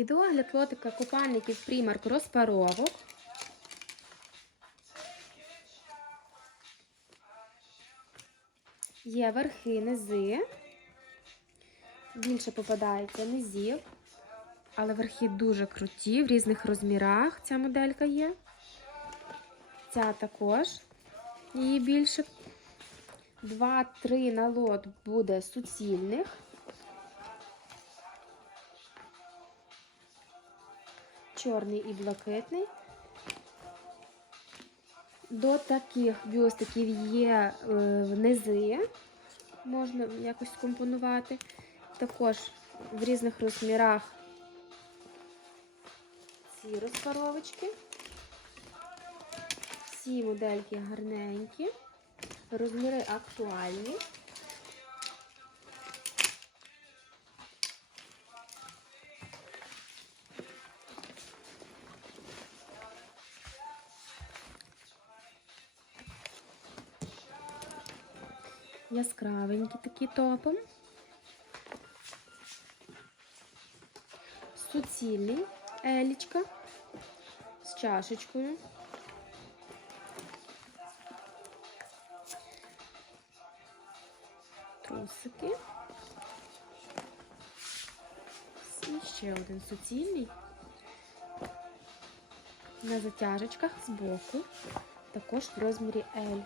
Відеогляд лотика купальників Primark розпаровок. Є верхи, низи. Більше попадається низів. Але верхи дуже круті, в різних розмірах ця моделька є. Ця також. Її більше. Два-три на лот буде суцільних. Чорний і блакитний. До таких бюстиків є е, низи, можна якось скомпонувати. Також в різних розмірах ці розпаровочки. Всі модельки гарненькі, розміри актуальні. Яскравенькі такі топом. Суцільний елічка з чашечкою. Трусики. І ще один суцільний. На затяжечках збоку. Також в розмірі L.